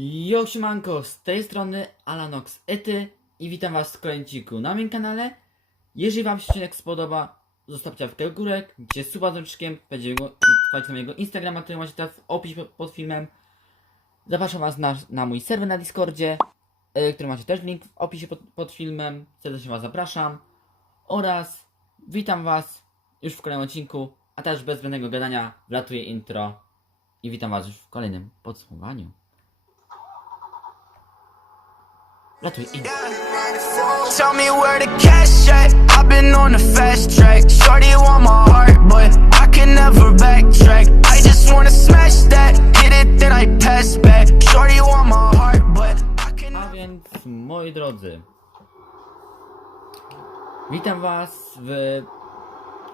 Jo, siemanko, z tej strony Alanox Ety i witam was w kolejniku na moim kanale. Jeżeli wam się odcinek spodoba, zostawcie łapkę w górę, gdzie suba z rączkiem, będzie go, na mojego Instagrama, który macie teraz w opisie pod, filmem. Zapraszam was na, na mój serwer na Discordzie, y, który macie też link w opisie pod, pod filmem. Serdecznie was zapraszam. Oraz witam was już w kolejnym odcinku, a też bez zbędnego gadania wlatuje intro i witam was już w kolejnym podsumowaniu. Intro. Tell me where the cash at. I've been on the fast track. Shorty want my heart, but I can never backtrack. I just wanna smash that. Hit it, then I pass back. Shorty want my heart, but I can A więc, moi drodzy, witam Was w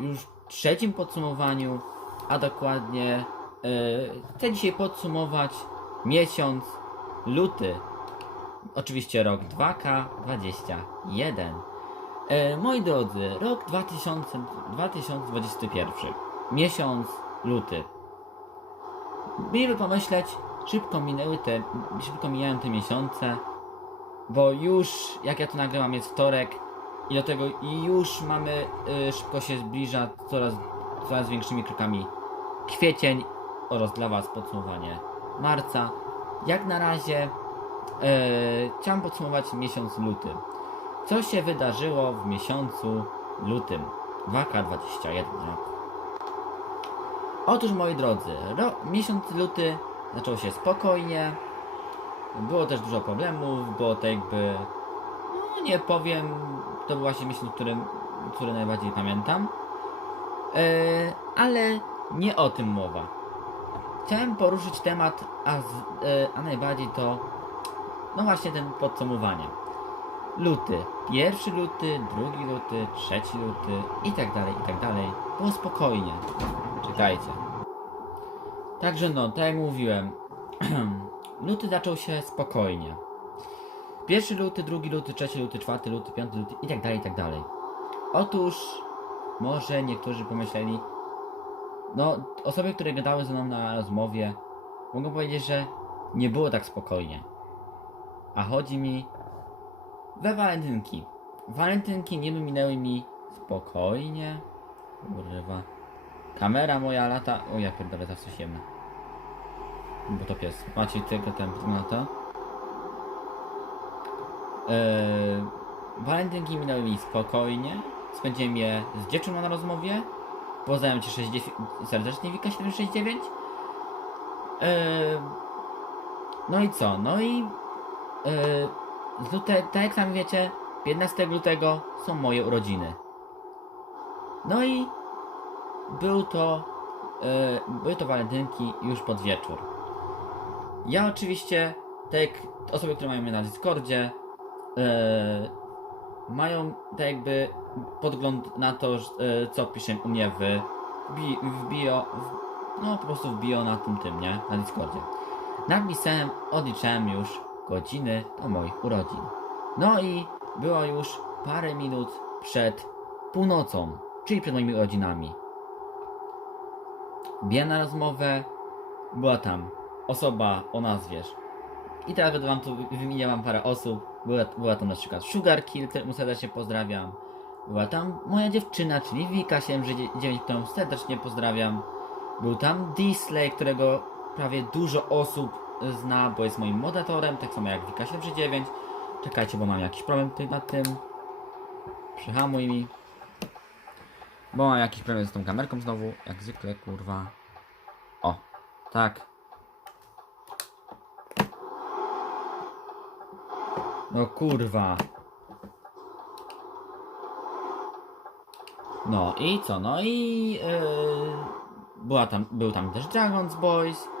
już trzecim podsumowaniu, a dokładnie e, chcę dzisiaj podsumować miesiąc luty, oczywiście rok 2K21. E, moi drodzy, rok 2000, 2021, miesiąc luty. Mieliby pomyśleć, szybko minęły te, szybko mijają te miesiące, bo już, jak ja to nagrywam, jest wtorek i do tego i już mamy, y, szybko się zbliża coraz, coraz większymi krokami kwiecień oraz dla Was podsumowanie marca. Jak na razie y, chciałem podsumować miesiąc luty. Co się wydarzyło w miesiącu lutym 2K21 roku? Otóż moi drodzy, ro, miesiąc luty zaczął się spokojnie. Było też dużo problemów, było tak jakby. No nie powiem, to był właśnie miesiąc, którym, który najbardziej pamiętam. E, ale nie o tym mowa. Chciałem poruszyć temat, a, z, e, a najbardziej to. No właśnie ten podsumowanie. Luty. Pierwszy luty, drugi luty, trzeci luty i tak dalej, i tak dalej. Było spokojnie. Czekajcie. Także no, tak jak mówiłem, luty zaczął się spokojnie. Pierwszy luty, drugi luty, trzeci luty, czwarty luty, piąty luty i tak dalej, i tak dalej. Otóż, może niektórzy pomyśleli, no, osoby, które gadały ze mną na rozmowie, mogą powiedzieć, że nie było tak spokojnie. A chodzi mi we walentynki. Walentynki niby minęły mi spokojnie. Kurwa. Kamera moja lata. O ja pierdolę, zawsze się jemna. Bo to pies. Macie ten na to. Eee, walentynki minęły mi spokojnie. Spędziłem je z dziewczyną na rozmowie. Pozdrawiam cię 60, serdecznie Wika 769. Eee, no i co? No i z lute, tak jak sami wiecie, 15 lutego są moje urodziny. No i był to, e, były to walentynki już pod wieczór. Ja oczywiście, tak jak osoby, które mają mnie na Discordzie, e, mają tak jakby podgląd na to, e, co piszę u mnie w, w bio, w, no po prostu w bio na tym tym, nie? Na Discordzie. Napisałem, odliczałem już godziny do moich urodzin. No i było już parę minut przed północą, czyli przed moimi urodzinami. Biłem na rozmowę, była tam osoba o nazwie. I teraz będę wam tu wymieniał parę osób. Była, była tam na przykład Sugar Kill, któremu serdecznie pozdrawiam. Była tam moja dziewczyna, czyli Wika 79, którą serdecznie pozdrawiam. Był tam Disley, którego prawie dużo osób zna, bo jest moim moderatorem, tak samo jak Wika 79. Czekajcie, bo mam jakiś problem tutaj nad tym. Przyhamuj mi. Bo mam jakiś problem z tą kamerką znowu, jak zwykle, kurwa. O, tak. No kurwa. No i co? No i yy, była tam, był tam też Dragons Boys.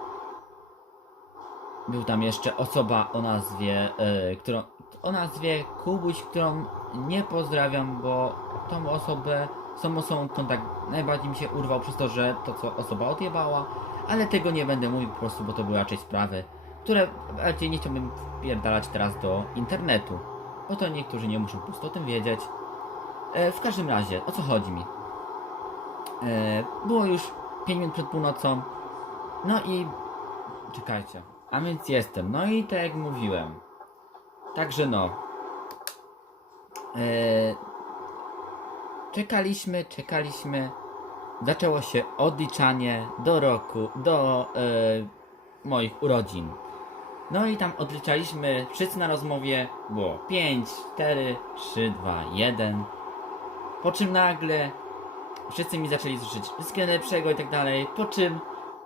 Był tam jeszcze osoba o nazwie, yy, którą, o nazwie Kubuś, którą nie pozdrawiam, bo tą osobę, z tą osobą kontakt najbardziej mi się urwał przez to, że to co osoba odjebała, ale tego nie będę mówił po prostu, bo to były raczej sprawy, które raczej nie chciałbym wpierdalać teraz do internetu, bo to niektórzy nie muszą po prostu o tym wiedzieć. E, w każdym razie, o co chodzi mi? E, było już 5 minut przed północą, no i czekajcie. A więc jestem. No i tak jak mówiłem. Także no. Eee, czekaliśmy, czekaliśmy. Zaczęło się odliczanie do roku, do eee, moich urodzin. No i tam odliczaliśmy, wszyscy na rozmowie było 5, 4, 3, 2, 1. Po czym nagle wszyscy mi zaczęli życzyć wszystkiego najlepszego i tak dalej. Po czym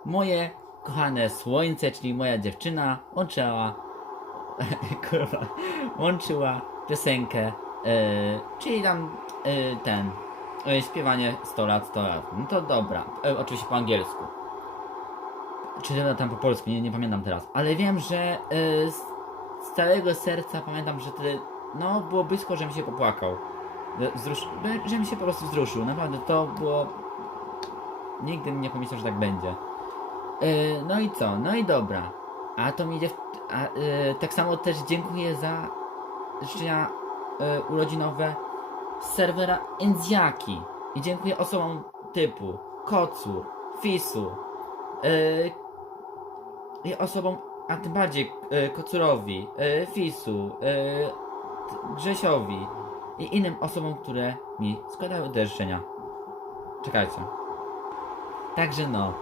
moje kochane słońce, czyli moja dziewczyna, łączyła, kurwa, łączyła piosenkę, e, czyli tam e, ten, e, śpiewanie 100 lat, 100 lat. No to dobra, e, oczywiście po angielsku. Czy tam po polsku, nie, nie pamiętam teraz. Ale wiem, że e, z, z całego serca pamiętam, że wtedy, no, było blisko, żebym się popłakał. Wzrusz, że- żebym się po prostu wzruszył. Naprawdę to było. Nigdy nie pomyślał, że tak będzie. E, no i co? No i dobra. A to mi dziew... A, e, tak samo też dziękuję za życzenia e, urodzinowe z serwera Endziaki. I dziękuję osobom typu Kocu, Fisu, e, i osobom, a tym bardziej e, Kocurowi, e, Fisu, t- Grzesiowi i innym osobom, które mi składały te życzenia. Czekajcie. Także no,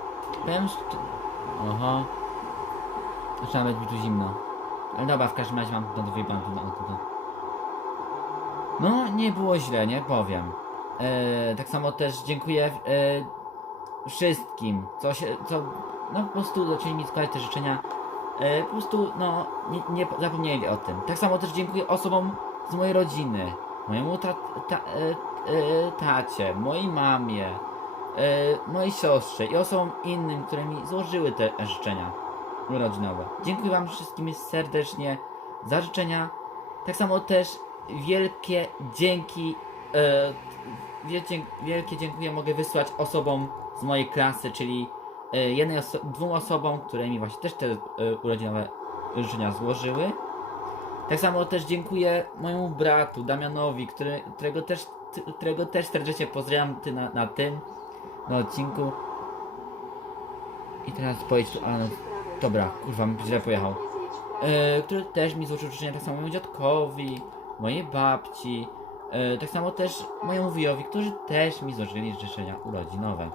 szcz- Oho. Zaczyna być tu zimno. Ale dobra, w każdym razie mam do wyjebane tu na to. No, nie było źle, nie powiem. E, tak samo też dziękuję e, wszystkim, co się, co, no po prostu zaczęli mi składać te życzenia. E, po prostu, no, nie, nie zapomnieli o tym. Tak samo też dziękuję osobom z mojej rodziny. Mojemu ta, ta, e, e, tacie, mojej mamie, mojej siostrze i osobom innym, które mi złożyły te życzenia urodzinowe. Dziękuję Wam wszystkim serdecznie za życzenia. Tak samo też wielkie dzięki, e, wielkie, wielkie dziękuję mogę wysłać osobom z mojej klasy, czyli e, jednej oso- dwóm osobom, które mi właśnie też te e, urodzinowe życzenia złożyły. Tak samo też dziękuję mojemu bratu Damianowi, który, którego, też, którego też serdecznie pozdrawiam ty na, na tym, na odcinku. I teraz pojedź tu, ale no, dobra, kurwa, źle pojechał. E, który też mi złożył życzenia, tak samo mojemu dziadkowi, mojej babci, e, tak samo też mojemu wujowi, którzy też mi złożyli życzenia urodzinowe.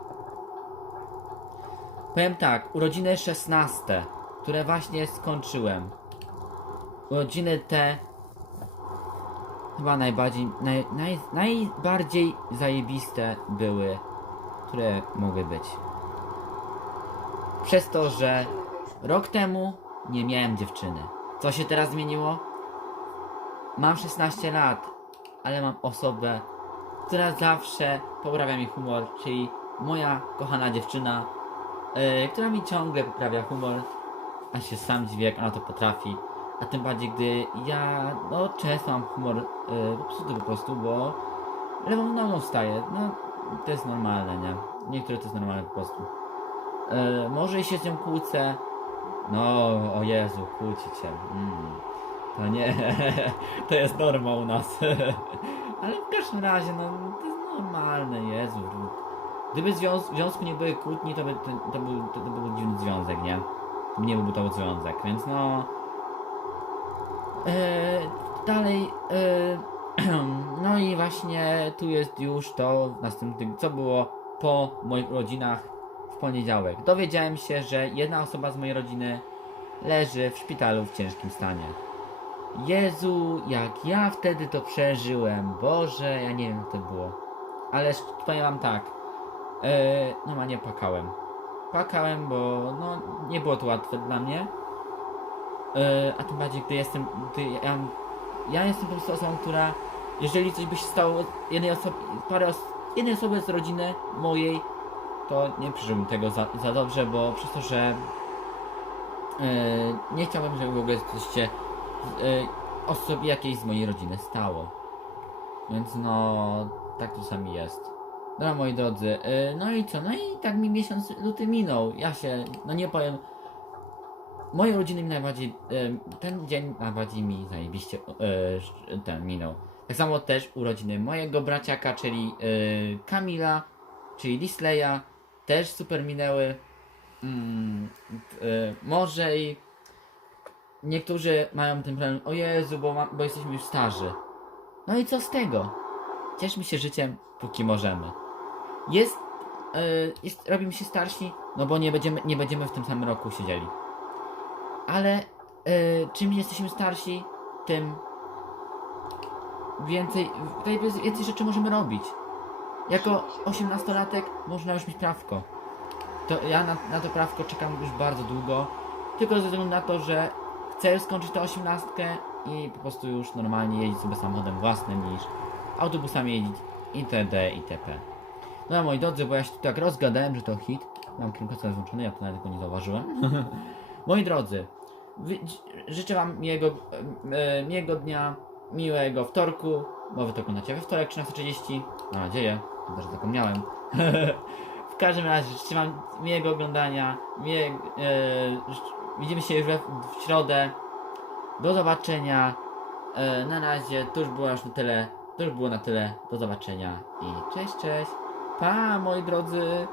Powiem tak, urodziny 16, które właśnie skończyłem. Urodziny te chyba najbardziej, naj, naj, najbardziej zajebiste były, które mogły być. Przez to, że rok temu nie miałem dziewczyny. Co się teraz zmieniło? Mam 16 lat, ale mam osobę, która zawsze poprawia mi humor, czyli moja kochana dziewczyna, yy, która mi ciągle poprawia humor, a się sam dziwię, jak ona to potrafi. A tym bardziej, gdy ja, no, często mam humor yy, popsuty po prostu, bo lewą nogą wstaję. No, to jest normalne, nie? Niektóre to jest normalne po prostu. Yy, może się z nią kłócę. No, o Jezu, kłócić się. Mm. To nie, to jest norma u nas. Ale w każdym razie, no, to jest normalne, Jezu. Gdyby związ w związku nie były kłótni, to by to, to, był, to, to był dziwny związek, nie? Nie byłby to związek, więc no... E, dalej, e, no i właśnie tu jest już to w następnym, co było po moich urodzinach w poniedziałek. Dowiedziałem się, że jedna osoba z mojej rodziny leży w szpitalu w ciężkim stanie. Jezu, jak ja wtedy to przeżyłem. Boże, ja nie wiem jak to było. Ale powiem wam tak. E, normalnie płakałem. Płakałem, bo no, nie było to łatwe dla mnie. E, a tym bardziej, gdy jestem. Gdy ja, ja jestem po prostu osobą, która. Jeżeli coś by się stało jednej osobie, parę os jednej osoby z rodziny mojej, to nie przeżyłbym tego za, za dobrze, bo przez to, że e, nie chciałbym, żeby w ogóle coś się e, osobie jakiejś z mojej rodziny stało. Więc no, tak czasami jest. Dobra moi drodzy, e, no i co? No i tak mi miesiąc luty minął. Ja się, no nie powiem. Moje rodziny mi najbardziej, ten dzień najbardziej mi zajebiście e, ten minął. Tak samo też urodziny mojego braciaka, czyli e, Kamila, czyli Disleya, też super minęły. Mm, e, może i niektórzy mają ten problem, o Jezu, bo, bo jesteśmy już starzy. No i co z tego? Cieszmy się życiem, póki możemy. Jest, jest robimy się starsi, no bo nie będziemy, nie będziemy w tym samym roku siedzieli. Ale yy, czym jesteśmy starsi, tym więcej, więcej rzeczy możemy robić. Jako 18-latek można już mieć prawko. To ja na, na to prawko czekam już bardzo długo. Tylko ze względu na to, że chcę skończyć tę 18 i po prostu już normalnie jeździć sobie samochodem własnym niż autobusami jeździć itd. itp. No moi drodzy, bo ja się tak rozgadałem, że to hit. Mam kierunkowskaz włączony, ja to nawet nie zauważyłem. moi drodzy, życzę wam miłego, e, miłego dnia, miłego wtorku, bo wy to we wtorek 13.30, mam nadzieję, to też zapomniałem. w każdym razie życzę wam miłego oglądania, miłe, e, widzimy się już w środę, do zobaczenia, e, na razie, to już było na tyle, to już było na tyle, do zobaczenia i cześć, cześć, pa moi drodzy!